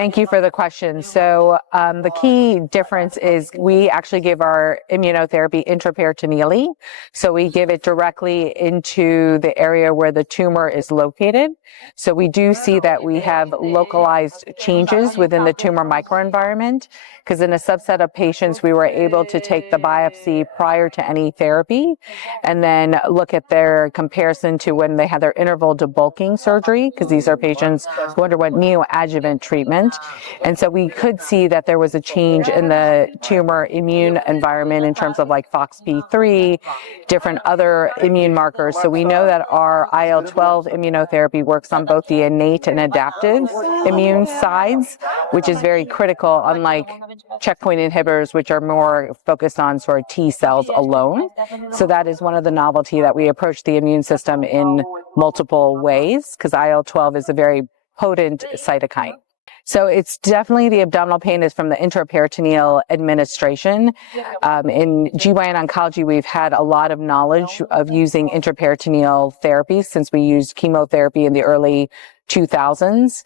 Thank you for the question. So the key difference is we actually give our immunotherapy intraperitoneally. So we give it directly into the area where the tumor is located. So we do see that we have localized changes within the tumor microenvironment, because in a subset of patients, we were able to take the biopsy prior to any therapy and then look at their comparison to when they had their interval debulking surgery, because these are patients who underwent neoadjuvant treatment. And so we could see that there was a change in the tumor immune environment in terms of like FOXP3, different other immune markers. So we know that our IL-12 immunotherapy works on both the innate and adaptive immune sides, which is very critical, unlike checkpoint inhibitors, which are more focused on sort of T cells alone. So that is one of the novelty, that we approach the immune system in multiple ways, because IL-12 is a very potent cytokine. So it's definitely, the abdominal pain is from the intraperitoneal administration. In GYN oncology, we've had a lot of knowledge of using intraperitoneal therapies since we used chemotherapy in the early 2000s.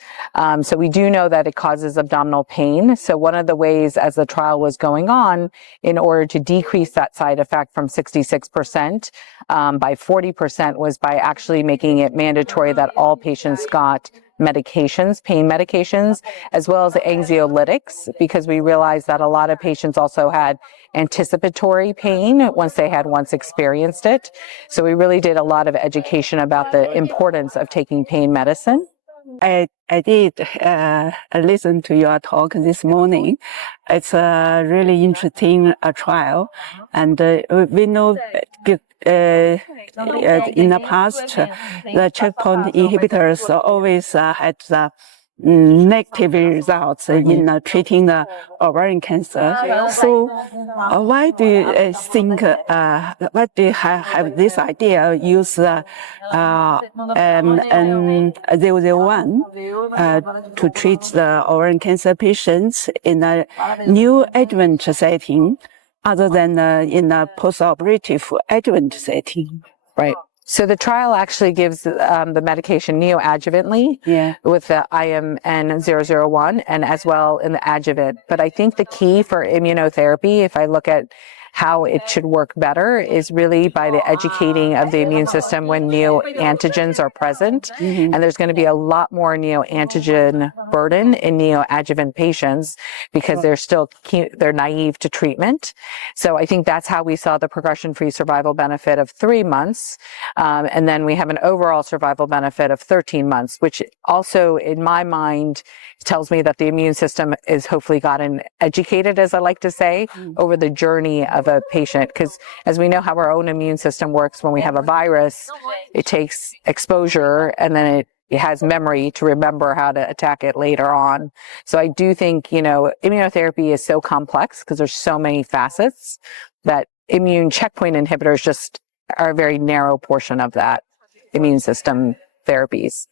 So we do know that it causes abdominal pain. So one of the ways, as the trial was going on, in order to decrease that side effect from 66% by 40%, was by actually making it mandatory that all patients got medications, pain medications, as well as anxiolytics, because we realized that a lot of patients also had anticipatory pain once they had experienced it. So we really did a lot of education about the importance of taking pain medicine. I did listen to your talk this morning. It's a really interesting trial, and we know in the past the checkpoint inhibitors always had negative results in treating the ovarian cancer. So why do you think, why do you have this idea, use M001 to treat the ovarian cancer patients in a neoadjuvant setting other than in a postoperative adjuvant setting? Right. So the trial actually gives the medication neoadjuvantly with the IMN001 and as well in the adjuvant. But I think the key for immunotherapy, if I look at how it should work better, is really by the educating of the immune system when neoantigens are present. And there's going to be a lot more neoantigen burden in neoadjuvant patients because they're naive to treatment. So I think that's how we saw the progression-free survival benefit of 3 months. And then we have an overall survival benefit of 13 months, which also, in my mind, tells me that the immune system is hopefully gotten educated, as I like to say, over the journey of a patient. Because as we know how our own immune system works, when we have a virus, it takes exposure and then it has memory to remember how to attack it later on. So I do think, immunotherapy is so complex because there's so many facets that immune checkpoint inhibitors just are a very narrow portion of that immune system therapies.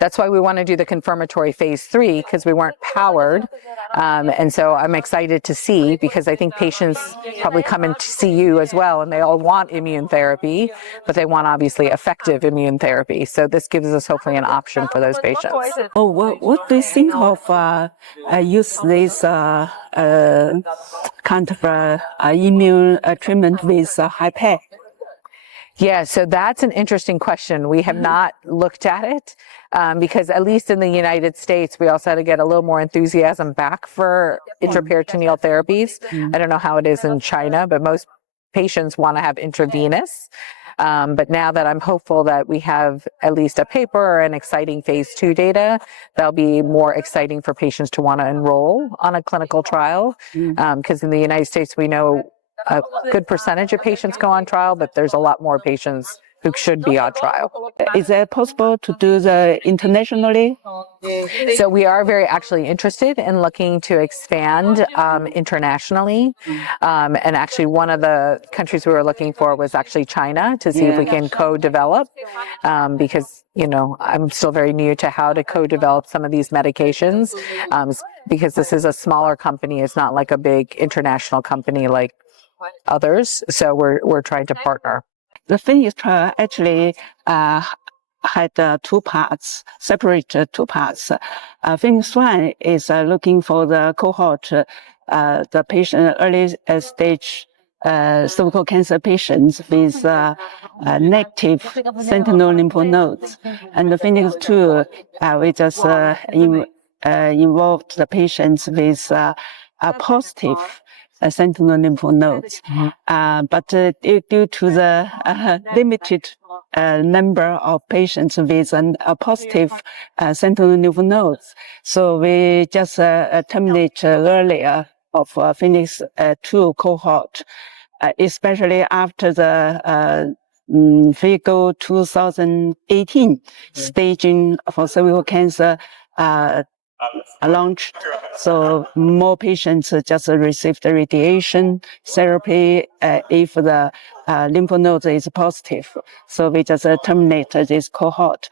That's why we want to do the confirmatory phase 3, because we weren't powered. And so I'm excited to see, because I think patients probably come in to see you as well, and they all want immune therapy, but they want obviously effective immune therapy. So this gives us hopefully an option for those patients. Oh, what do you think of use this kind of immune treatment with HIPAA? Yeah, so that's an interesting question. We have not looked at it because at least in the United States, we also had to get a little more enthusiasm back for intraperitoneal therapies. I don't know how it is in China, but most patients want to have intravenous. But now that I'm hopeful that we have at least a paper and exciting phase 2 data, that'll be more exciting for patients to want to enroll on a clinical trial. Because in the United States, we know a good percentage of patients go on trial, but there's a lot more patients who should be on trial. Is it possible to do the internationally? So we are very actually interested in looking to expand internationally. And actually one of the countries we were looking for was actually China, to see if we can co-develop, because I'm still very new to how to co-develop some of these medications, because this is a smaller company. It's not like a big international company like others. So we're trying to partner. The PHENIX trial actually had two parts, separate two parts. PHENIX 1 is looking for the cohort, the patient early stage cervical cancer patients with negative sentinel lymph nodes. And the PHENIX 2, we just involved the patients with positive sentinel lymph nodes. But due to the limited number of patients with a positive sentinel lymph nodes, so we just terminate earlier of PHENIX 2 cohort, especially after the FIGO 2018 staging for cervical cancer launched. So more patients just received the radiation therapy if the lymph node is positive. So we just terminate this cohort.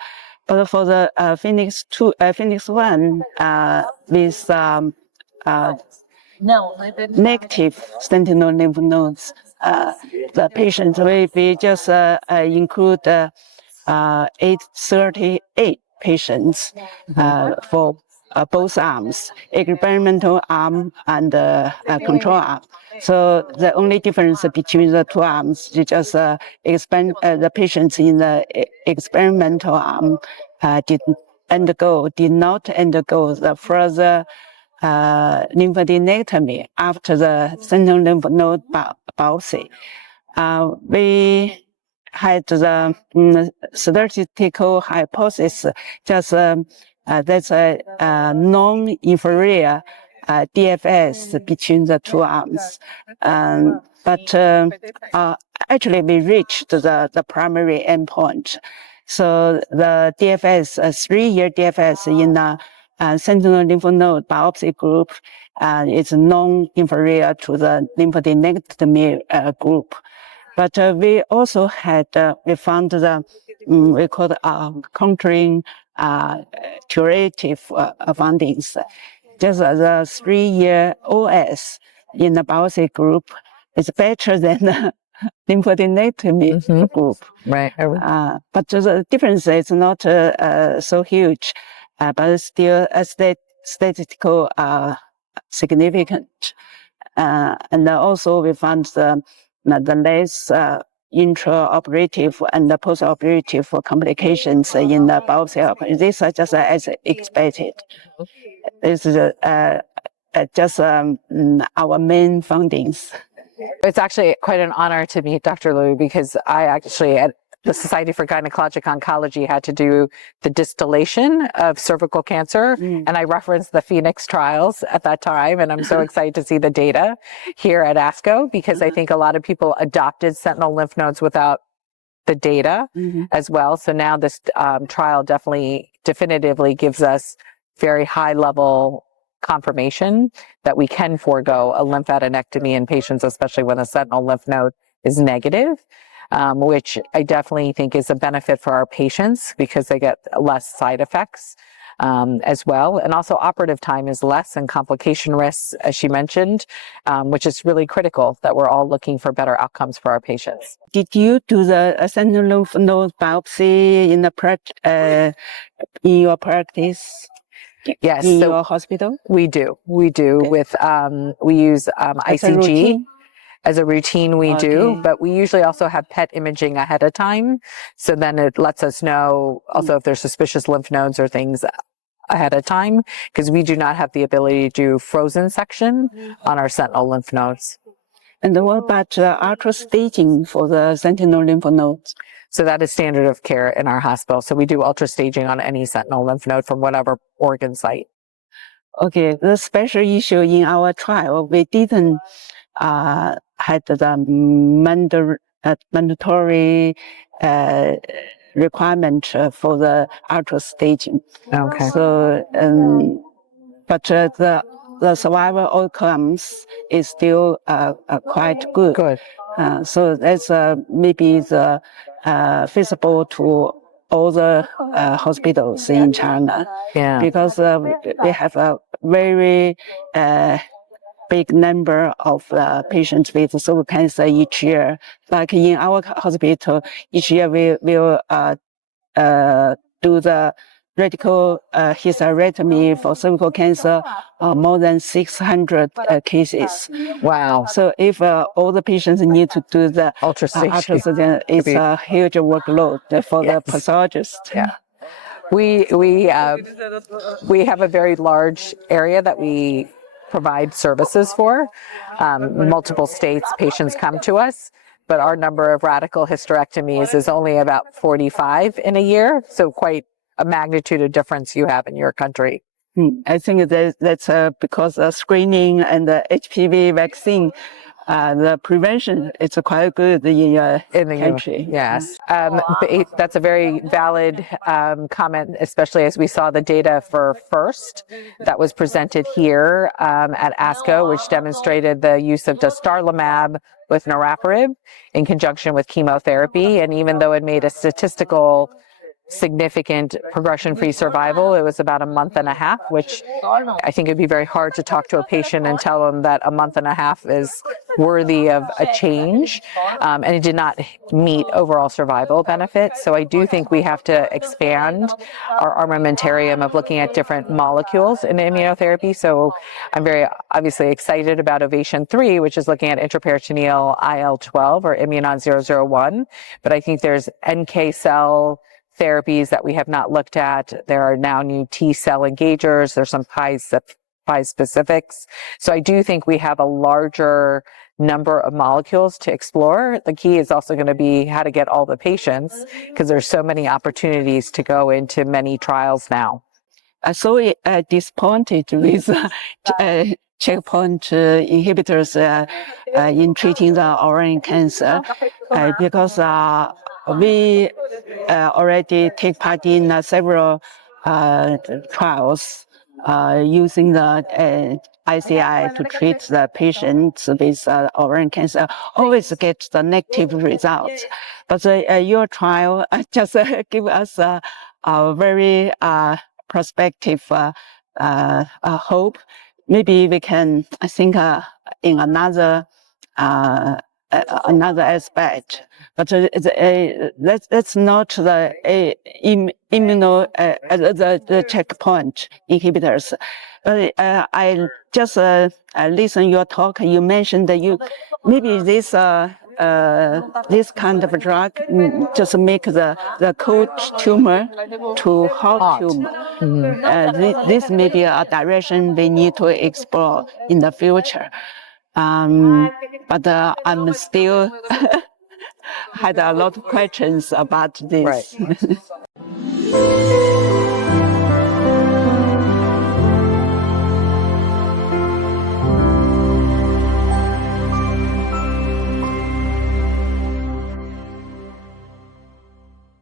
But for the PHENIX 2, PHENIX 1 with negative sentinel lymph nodes, the patients we just include 838 patients for both arms, experimental arm and control arm. So the only difference between the two arms is just the patients in the experimental arm did not undergo the further lymphadenectomy after the sentinel lymph node biopsy. We had the statistical hypothesis just that's a non-inferior DFS between the two arms. But actually we reached the primary endpoint. So the DFS, a 3-year DFS in the sentinel lymph node biopsy group is non-inferior to the lymphadenectomy group. But we also had, we found the, we call it countering curative findings. Just the 3-year OS in the biopsy group is better than the lymphadenectomy group. Right. But the difference is not so huge, but still statistical significant. And also we found the less intraoperative and the postoperative complications in the biopsy. These are just as expected. This is just our main findings. It's actually quite an honor to meet Dr. Liu, because I actually at the Society for Gynecologic Oncology had to do the distillation of cervical cancer, and I referenced the PHENIX trials at that time, and I'm so excited to see the data here at ASCO, because I think a lot of people adopted sentinel lymph nodes without the data as well. So now this trial definitively gives us very high level confirmation that we can forego a lymphadenectomy in patients, especially when a sentinel lymph node is negative. Which I definitely think is a benefit for our patients because they get less side effects as well. And also operative time is less and complication risks, as she mentioned, which is really critical that we're all looking for better outcomes for our patients. Did you do the sentinel lymph node biopsy in your practice? Yes. In your hospital? We do. We do with, we use ICG. As a routine, we do, but we usually also have PET imaging ahead of time. So then it lets us know also if there's suspicious lymph nodes or things ahead of time, because we do not have the ability to do frozen section on our sentinel lymph nodes. And what about ultra staging for the sentinel lymph nodes? So that is standard of care in our hospital. So we do ultra staging on any sentinel lymph node from whatever organ site. Okay, the special issue in our trial, we didn't had the mandatory requirement for the ultra staging. Okay. So, but the survival outcomes is still quite good. Good. So that's maybe the feasible to all the hospitals in China. Yeah. Because we have a very big number of patients with cervical cancer each year. Like in our hospital, each year we will do the radical hysterectomy for cervical cancer, more than 600 cases. Wow. So if all the patients need to do the ultrasound, it's a huge workload for the pathologist. Yeah. We have a very large area that we provide services for. Multiple states, patients come to us, but our number of radical hysterectomies is only about 45 in a year. So quite a magnitude of difference you have in your country. I think that's because of screening and the HPV vaccine, the prevention is quite good in the country. Yes, that's a very valid comment, especially as we saw the data for FIRST that was presented here at ASCO, which demonstrated the use of dostarlimab with niraparib in conjunction with chemotherapy. And even though it made a statistical significant progression-free survival, it was about a month and a half, which I think it'd be very hard to talk to a patient and tell them that a month and a half is worthy of a change, and it did not meet overall survival benefits. So I do think we have to expand our armamentarium of looking at different molecules in immunotherapy. So I'm very obviously excited about OVATION-3, which is looking at intraperitoneal IL-12 or Immunon-001, but I think there's NK cell therapies that we have not looked at. There are now new T-cell engagers. There's some bispecifics. So I do think we have a larger number of molecules to explore. The key is also going to be how to get all the patients, because there's so many opportunities to go into many trials now. I'm so disappointed with checkpoint inhibitors in treating the ovarian cancer because we already take part in several trials using the ICI to treat the patients with ovarian cancer, always get the negative results. But your trial just give us a very prospective hope. Maybe we can, I think, in another aspect, but that's not the the checkpoint inhibitors. I just listen your talk. You mentioned that you maybe this kind of drug just make the cold tumor to hot tumor. This may be a direction we need to explore in the future. But I'm still had a lot of questions about this. Right.